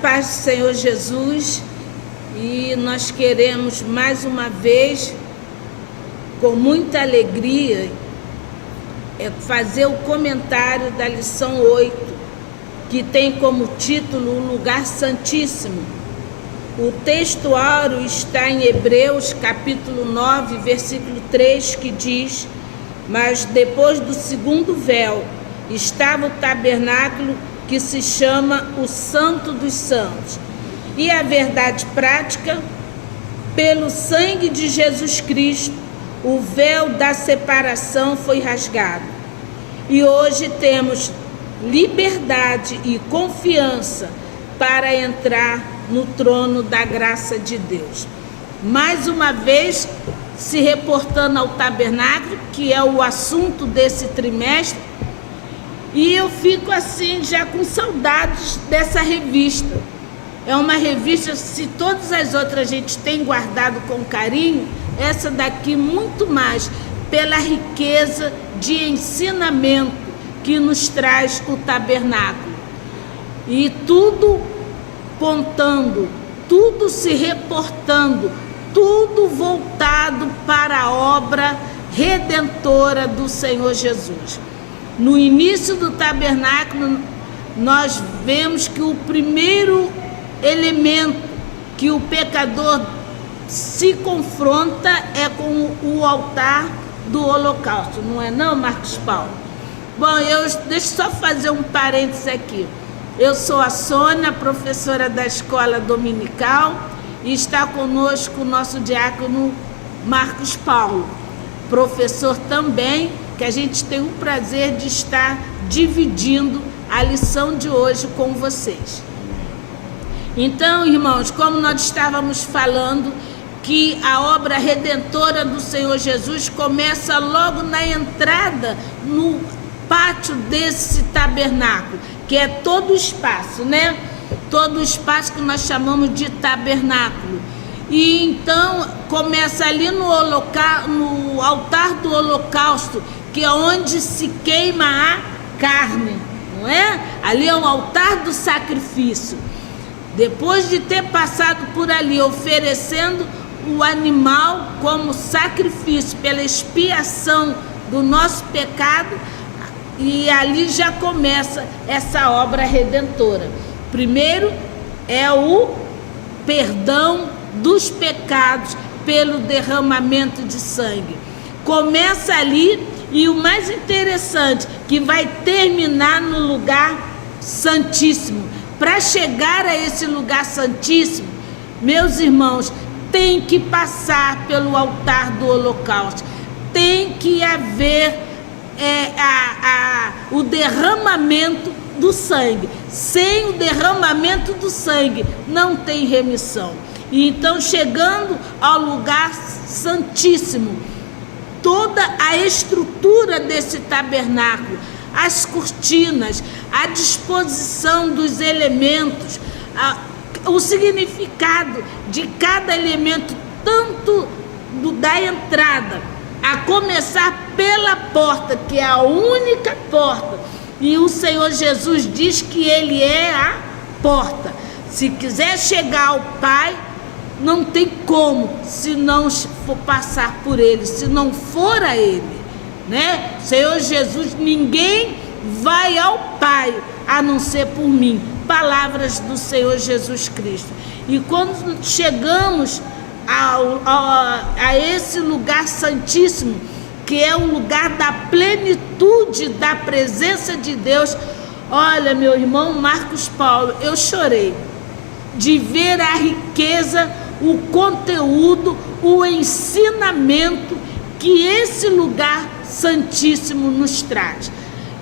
paz do Senhor Jesus, e nós queremos mais uma vez, com muita alegria, fazer o comentário da lição 8, que tem como título o lugar santíssimo. O texto áureo está em Hebreus capítulo 9, versículo 3, que diz: mas depois do segundo véu estava o tabernáculo, que se chama o Santo dos Santos. E a verdade prática, pelo sangue de Jesus Cristo, o véu da separação foi rasgado. E hoje temos liberdade e confiança para entrar no trono da graça de Deus. Mais uma vez, se reportando ao tabernáculo, que é o assunto desse trimestre, e eu fico assim já com saudades dessa revista. É uma revista, se todas as outras a gente tem guardado com carinho, essa daqui muito mais, pela riqueza de ensinamento que nos traz o tabernáculo. E tudo pontando, tudo se reportando, tudo voltado para a obra redentora do Senhor Jesus. No início do tabernáculo, nós vemos que o primeiro elemento que o pecador se confronta é com o altar do holocausto, não é não, Marcos Paulo? Bom, deixa eu só fazer um parênteses aqui. Eu sou a Sônia, professora da escola dominical, e está conosco o nosso diácono Marcos Paulo, professor também, que a gente tem o prazer de estar dividindo a lição de hoje com vocês. Então, irmãos, como nós estávamos falando, que a obra redentora do Senhor Jesus começa logo na entrada, no pátio desse tabernáculo, que é todo o espaço, né? Todo o espaço que nós chamamos de tabernáculo. E então começa ali no altar do holocausto, que é onde se queima a carne, não é? Ali é o altar do sacrifício. Depois de ter passado por ali, oferecendo o animal como sacrifício pela expiação do nosso pecado, e ali já começa essa obra redentora. Primeiro é o perdão dos pecados pelo derramamento de sangue. Começa ali, e o mais interessante, que vai terminar no lugar santíssimo. Para chegar a esse lugar santíssimo, meus irmãos, tem que passar pelo altar do holocausto. Tem que haver o derramamento do sangue. Sem o derramamento do sangue, não tem remissão. E então, chegando ao lugar santíssimo, toda a estrutura desse tabernáculo, as cortinas, a disposição dos elementos, o significado de cada elemento, tanto da entrada, a começar pela porta, que é a única porta, e o Senhor Jesus diz que Ele é a porta. Se quiser chegar ao Pai, não tem como, se não for passar por Ele, se não for a Ele, né? Senhor Jesus, ninguém vai ao Pai a não ser por mim. Palavras do Senhor Jesus Cristo. E quando chegamos a esse lugar santíssimo, que é o lugar da plenitude da presença de Deus, olha, meu irmão Marcos Paulo, eu chorei de ver a riqueza, o conteúdo, o ensinamento que esse lugar santíssimo nos traz.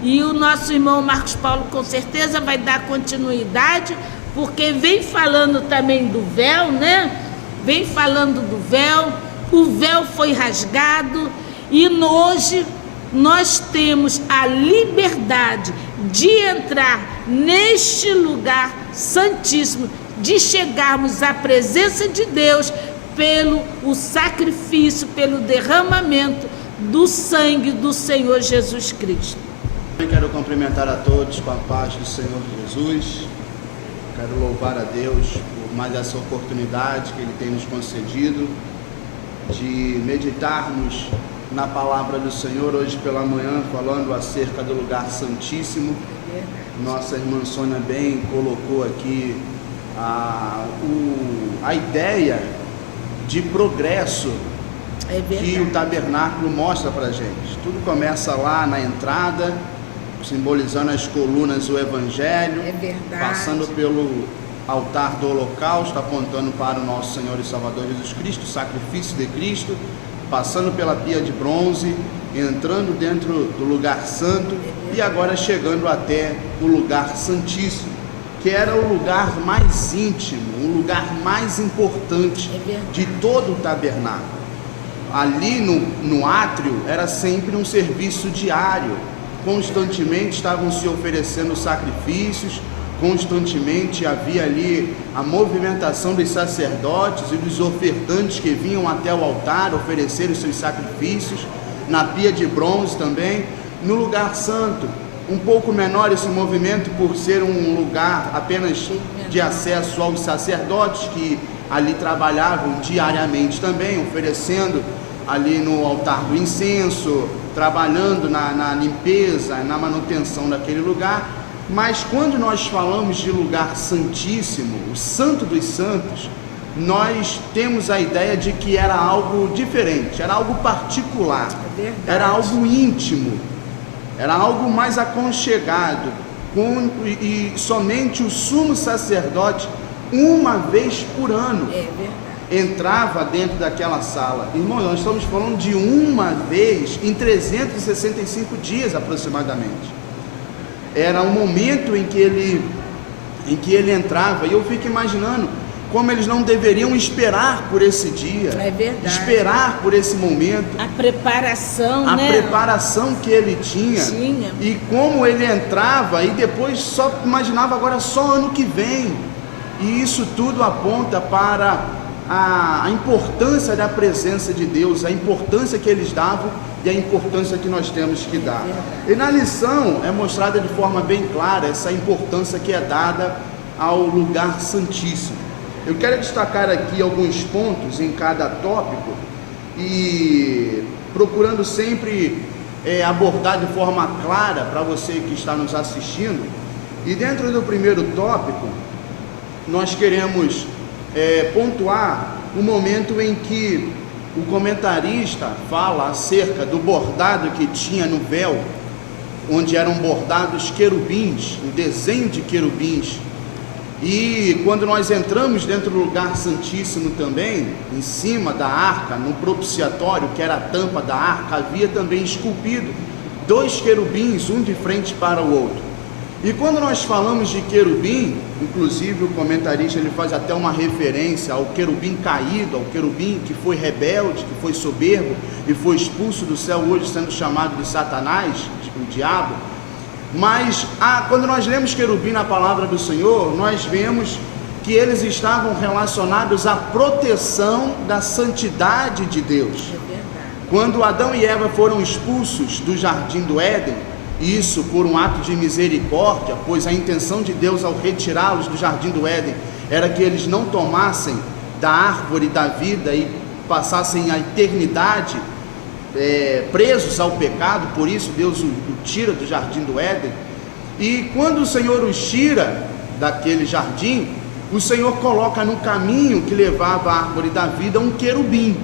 E o nosso irmão Marcos Paulo com certeza vai dar continuidade, porque vem falando também do véu, né? Vem falando do véu, o véu foi rasgado, e hoje nós temos a liberdade de entrar neste lugar santíssimo, de chegarmos à presença de Deus pelo o sacrifício, pelo derramamento do sangue do Senhor Jesus Cristo. Eu quero cumprimentar a todos com a paz do Senhor Jesus. Quero louvar a Deus por mais essa oportunidade que Ele tem nos concedido de meditarmos na palavra do Senhor hoje pela manhã, falando acerca do lugar santíssimo. Nossa irmã Sônia bem colocou aqui a ideia de progresso que o tabernáculo mostra para a gente. Tudo começa lá na entrada, simbolizando as colunas do Evangelho, passando pelo altar do holocausto, apontando para o nosso Senhor e Salvador Jesus Cristo, o sacrifício de Cristo, passando pela pia de bronze, entrando dentro do lugar santo e agora chegando até o lugar santíssimo, que era o lugar mais íntimo, o lugar mais importante de todo o tabernáculo. Ali no átrio era sempre um serviço diário, constantemente estavam se oferecendo sacrifícios, constantemente havia ali a movimentação dos sacerdotes e dos ofertantes que vinham até o altar oferecer os seus sacrifícios, na pia de bronze também. No lugar santo, um pouco menor esse movimento por ser um lugar apenas de acesso aos sacerdotes que ali trabalhavam diariamente também, oferecendo ali no altar do incenso, trabalhando na limpeza, na manutenção daquele lugar. Mas quando nós falamos de lugar santíssimo, o santo dos santos, nós temos a ideia de que era algo diferente, era algo particular, era algo íntimo, era algo mais aconchegado, e somente o sumo sacerdote, uma vez por ano, entrava dentro daquela sala. Irmãos, nós estamos falando de uma vez em 365 dias aproximadamente. Era um momento em que ele entrava, e eu fico imaginando como eles não deveriam esperar por esse dia, esperar por esse momento, a preparação que ele tinha, e como ele entrava e depois só imaginava agora só ano que vem. E isso tudo aponta para a importância da presença de Deus, a importância que eles davam e a importância que nós temos que dar. E na lição é mostrada de forma bem clara essa importância que é dada ao lugar santíssimo. Eu quero destacar aqui alguns pontos em cada tópico e procurando sempre abordar de forma clara para você que está nos assistindo. E dentro do primeiro tópico, nós queremos pontuar o momento em que o comentarista fala acerca do bordado que tinha no véu, onde eram bordados querubins, o desenho de querubins. E quando nós entramos dentro do lugar santíssimo também, em cima da arca, no propiciatório, que era a tampa da arca, havia também esculpido 2 querubins, um de frente para o outro. E quando nós falamos de querubim, inclusive o comentarista ele faz até uma referência ao querubim caído, ao querubim que foi rebelde, que foi soberbo e foi expulso do céu, hoje sendo chamado de Satanás, o diabo. Mas quando nós lemos querubim na palavra do Senhor, nós vemos que eles estavam relacionados à proteção da santidade de Deus. Quando Adão e Eva foram expulsos do jardim do Éden, isso por um ato de misericórdia, pois a intenção de Deus ao retirá-los do jardim do Éden era que eles não tomassem da árvore da vida e passassem a eternidade presos ao pecado. Por isso Deus o tira do jardim do Éden. E quando o Senhor os tira daquele jardim, o Senhor coloca no caminho que levava à árvore da vida um querubim,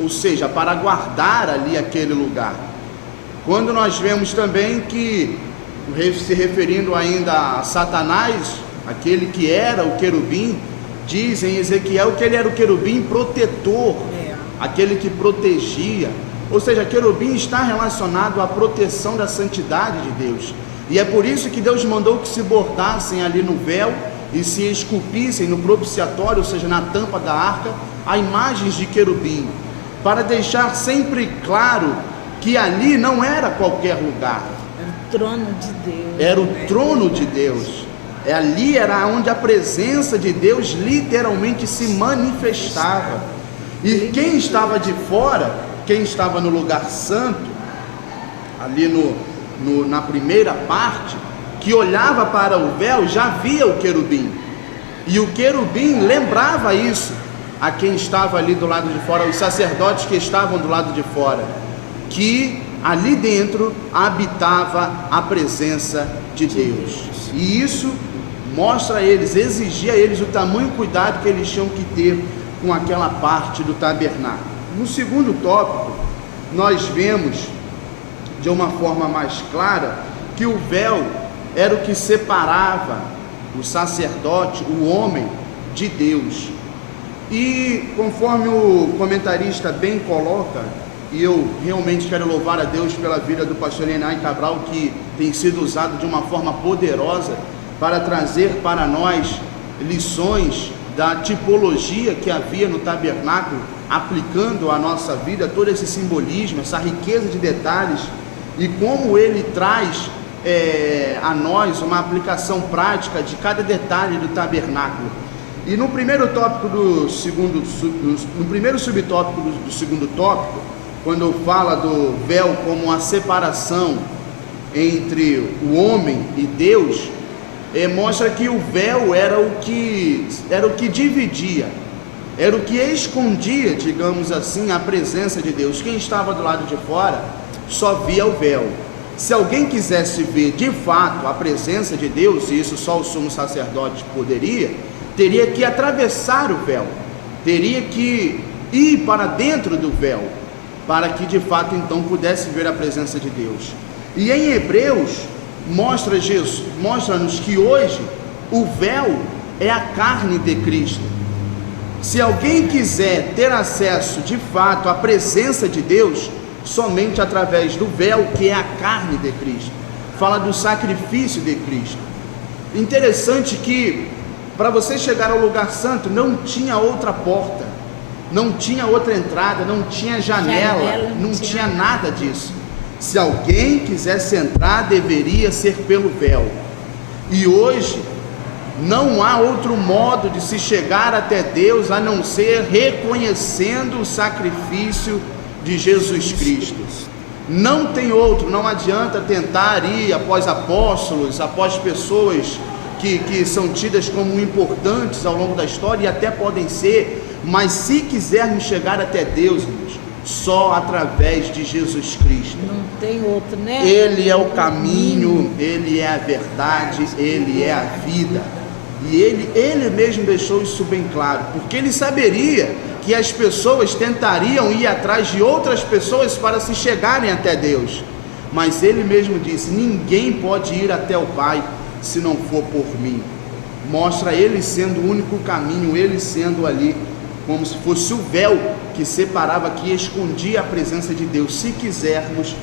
ou seja, para guardar ali aquele lugar. Quando nós vemos também que, se referindo ainda a Satanás, aquele que era o querubim, diz em Ezequiel que ele era o querubim protetor, aquele que protegia. Ou seja, querubim está relacionado à proteção da santidade de Deus. E é por isso que Deus mandou que se bordassem ali no véu e se esculpissem no propiciatório, ou seja, na tampa da arca, a imagens de querubim, para deixar sempre claro que ali não era qualquer lugar. Era o trono de Deus. Era o trono de Deus. Ali era onde a presença de Deus literalmente se manifestava. E quem estava de fora, quem estava no lugar santo, ali na primeira parte, que olhava para o véu já via o querubim, e o querubim lembrava isso a quem estava ali do lado de fora, os sacerdotes que estavam do lado de fora, que ali dentro habitava a presença de Deus. E isso mostra a eles, exigia a eles o tamanho cuidado que eles tinham que ter com aquela parte do tabernáculo. No segundo tópico, nós vemos de uma forma mais clara que o véu era o que separava o sacerdote, o homem, de Deus. E conforme o comentarista bem coloca, e eu realmente quero louvar a Deus pela vida do pastor Enai Cabral, que tem sido usado de uma forma poderosa para trazer para nós lições da tipologia que havia no tabernáculo, aplicando à nossa vida todo esse simbolismo, essa riqueza de detalhes, e como ele traz a nós uma aplicação prática de cada detalhe do tabernáculo. E no primeiro tópico no primeiro subtópico do segundo tópico, quando fala do véu como a separação entre o homem e Deus, mostra que o véu era o que dividia, era o que escondia, digamos assim, a presença de Deus. Quem estava do lado de fora só via o véu. Se alguém quisesse ver de fato a presença de Deus, e isso só o sumo sacerdote poderia, teria que atravessar o véu, teria que ir para dentro do véu, para que de fato então pudesse ver a presença de Deus. E em Hebreus mostra-nos que hoje o véu é a carne de Cristo. Se alguém quiser ter acesso de fato à presença de Deus, somente através do véu, que é a carne de Cristo. Fala do sacrifício de Cristo. Interessante que para você chegar ao lugar santo não tinha outra porta, não tinha outra entrada, não tinha janela, não tinha nada disso. Se alguém quisesse entrar, deveria ser pelo véu. E hoje não há outro modo de se chegar até Deus a não ser reconhecendo o sacrifício de Jesus Cristo. Não tem outro. Não adianta tentar ir após apóstolos, após pessoas que são tidas como importantes ao longo da história, e até podem ser, mas se quisermos chegar até Deus, irmãos, só através de Jesus Cristo. Não tem outro, né? Ele é o caminho, Ele é a verdade, Ele é a vida. E Ele mesmo deixou isso bem claro, porque Ele saberia que as pessoas tentariam ir atrás de outras pessoas para se chegarem até Deus. Mas Ele mesmo disse: ninguém pode ir até o Pai se não for por mim. Mostra Ele sendo o único caminho, Ele sendo ali como se fosse o véu que separava, que escondia a presença de Deus. Se quisermos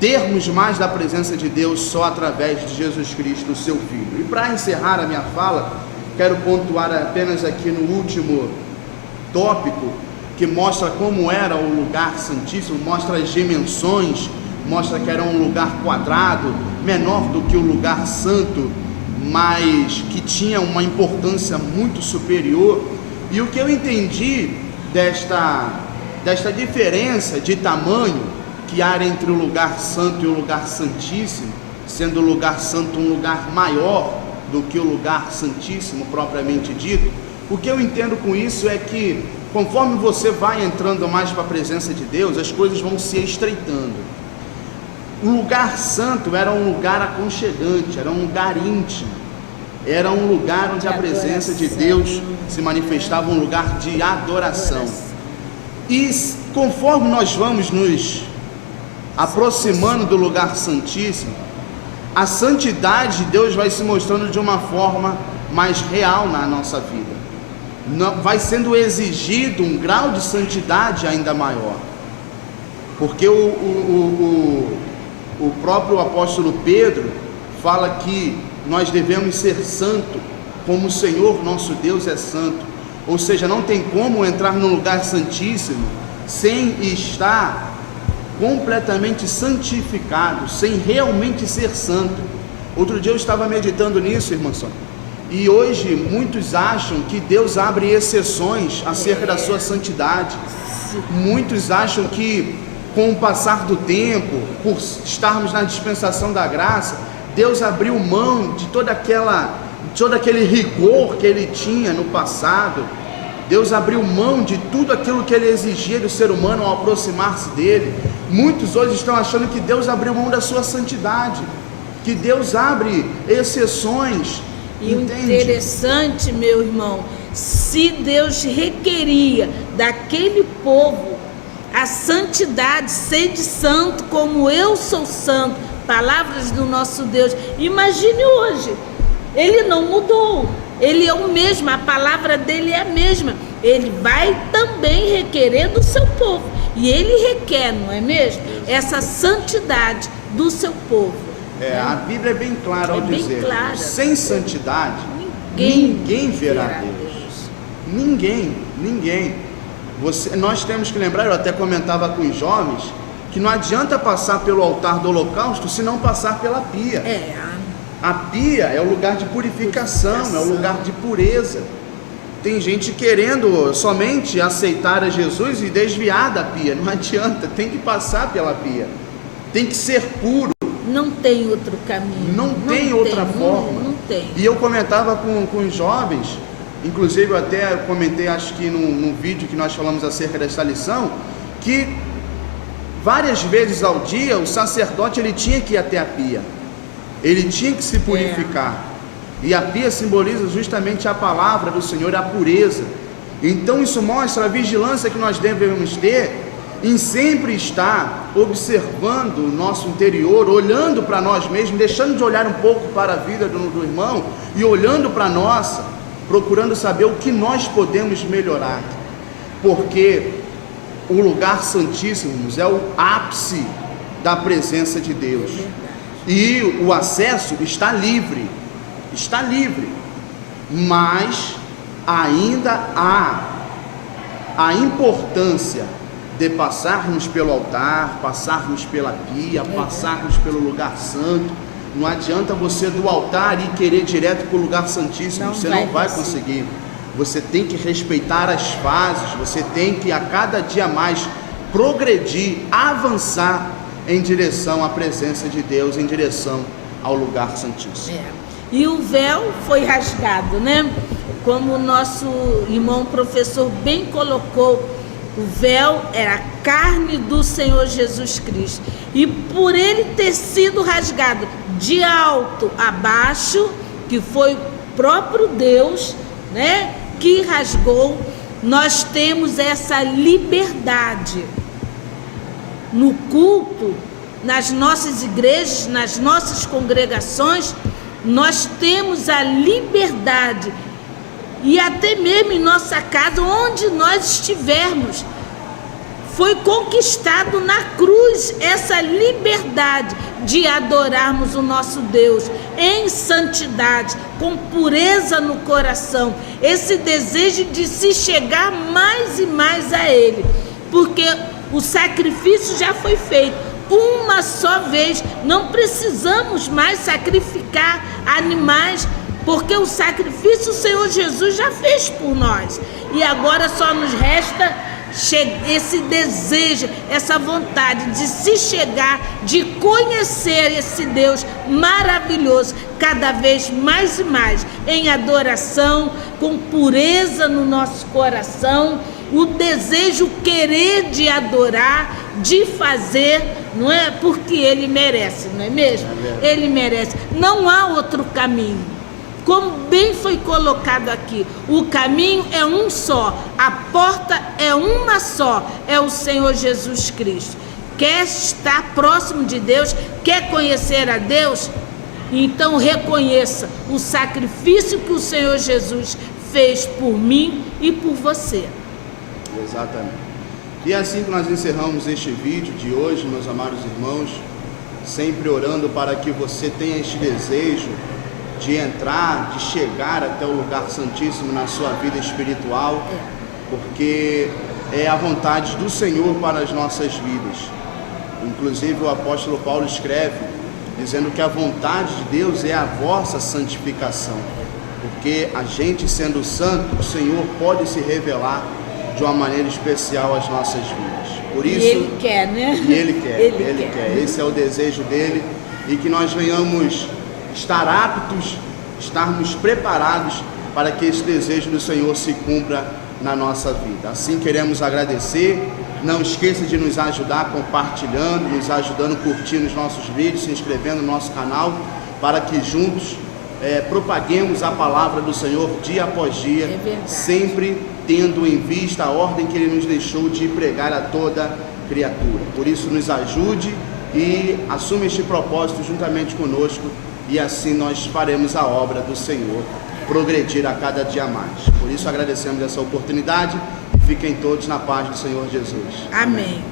termos mais da presença de Deus, só através de Jesus Cristo, o seu Filho. E para encerrar a minha fala, quero pontuar apenas aqui no último tópico, que mostra como era o lugar santíssimo, mostra as dimensões, mostra que era um lugar quadrado, menor do que o lugar santo, mas que tinha uma importância muito superior. E o que eu entendi desta diferença de tamanho que há entre o lugar santo e o lugar santíssimo, sendo o lugar santo um lugar maior do que o lugar santíssimo propriamente dito, o que eu entendo com isso é que conforme você vai entrando mais para a presença de Deus, as coisas vão se estreitando. O lugar santo era um lugar aconchegante, era um lugar íntimo, era um lugar onde a presença de Deus se manifestava, um lugar de adoração. E conforme nós vamos nos aproximando do lugar santíssimo, a santidade de Deus vai se mostrando de uma forma mais real na nossa vida. Vai sendo exigido um grau de santidade ainda maior, porque o próprio apóstolo Pedro fala que nós devemos ser santo como o Senhor nosso Deus é santo. Ou seja, não tem como entrar no lugar santíssimo sem estar completamente santificado, sem realmente ser santo. Outro dia eu estava meditando nisso, irmã Sônia, e hoje muitos acham que Deus abre exceções acerca da sua santidade. Muitos acham que com o passar do tempo, por estarmos na dispensação da graça, Deus abriu mão de todo aquele rigor que ele tinha no passado. Deus abriu mão de tudo aquilo que ele exigia do ser humano ao aproximar-se dele. Muitos hoje estão achando que Deus abriu mão da sua santidade, que Deus abre exceções. E o interessante, meu irmão, se Deus requeria daquele povo a santidade, sede santo como eu sou santo, palavras do nosso Deus, imagine hoje, ele não mudou, ele é o mesmo, a palavra dele é a mesma, ele vai também requerer do seu povo, e ele requer, não é mesmo? Essa santidade do seu povo. A Bíblia é bem clara ao dizer, sem santidade, ninguém verá Deus. Ninguém. Nós temos que lembrar, eu até comentava com os jovens, que não adianta passar pelo altar do holocausto se não passar pela pia. A pia é o lugar de purificação, é o lugar de pureza. Tem gente querendo somente aceitar a Jesus e desviar da pia, não adianta, tem que passar pela pia, tem que ser puro. Não tem outro caminho. Não tem outra forma. Não tem. E eu comentava com os jovens, inclusive eu até comentei, acho que num vídeo que nós falamos acerca dessa lição, que várias vezes ao dia o sacerdote ele tinha que ir até a pia. Ele tinha que se purificar. E a pia simboliza justamente a palavra do Senhor, a pureza. Então isso mostra a vigilância que nós devemos ter em sempre estar observando o nosso interior, olhando para nós mesmos, deixando de olhar um pouco para a vida do irmão e olhando para a nossa, procurando saber o que nós podemos melhorar, porque o lugar santíssimo é o ápice da presença de Deus, e o acesso está livre, mas ainda há a importância de passarmos pelo altar, passarmos pela pia, passarmos pelo lugar santo. Não adianta você do altar e querer direto para o lugar santíssimo, você não vai conseguir. Você tem que respeitar as fases, você tem que a cada dia mais progredir, avançar em direção à presença de Deus, em direção ao lugar santíssimo. E o véu foi rasgado, né? Como o nosso irmão professor bem colocou, o véu era a carne do Senhor Jesus Cristo. E por ele ter sido rasgado de alto a baixo, que foi o próprio Deus, né, que rasgou, nós temos essa liberdade. No culto, nas nossas igrejas, nas nossas congregações, nós temos a liberdade. E até mesmo em nossa casa, onde nós estivermos, foi conquistado na cruz essa liberdade de adorarmos o nosso Deus em santidade, com pureza no coração, esse desejo de se chegar mais e mais a Ele, porque o sacrifício já foi feito uma só vez, não precisamos mais sacrificar animais, porque o sacrifício o Senhor Jesus já fez por nós, e agora só nos resta esse desejo, essa vontade de se chegar, de conhecer esse Deus maravilhoso, cada vez mais e mais, em adoração, com pureza no nosso coração, o desejo, querer de adorar, de fazer, não é? Porque Ele merece, não é mesmo? Ele merece, não há outro caminho. Como bem foi colocado aqui, o caminho é um só, a porta é uma só, é o Senhor Jesus Cristo. Quer estar próximo de Deus, quer conhecer a Deus? Então reconheça o sacrifício que o Senhor Jesus fez por mim e por você. Exatamente. E é assim que nós encerramos este vídeo de hoje, meus amados irmãos, sempre orando para que você tenha este desejo de entrar, de chegar até o lugar santíssimo na sua vida espiritual, porque é a vontade do Senhor para as nossas vidas. Inclusive o apóstolo Paulo escreve, dizendo que a vontade de Deus é a vossa santificação, porque a gente sendo santo, o Senhor pode se revelar de uma maneira especial às nossas vidas. Por isso, e Ele quer, né? E Ele quer, Ele quer. Esse é o desejo dele, e que nós venhamos estarmos preparados para que esse desejo do Senhor se cumpra na nossa vida. Assim queremos agradecer. Não esqueça de nos ajudar compartilhando, nos ajudando, curtindo os nossos vídeos, se inscrevendo no nosso canal, para que juntos propaguemos a palavra do Senhor dia após dia, sempre tendo em vista a ordem que Ele nos deixou de pregar a toda criatura. Por isso, nos ajude e assuma este propósito juntamente conosco, e assim nós faremos a obra do Senhor progredir a cada dia mais. Por isso agradecemos essa oportunidade e fiquem todos na paz do Senhor Jesus. Amém.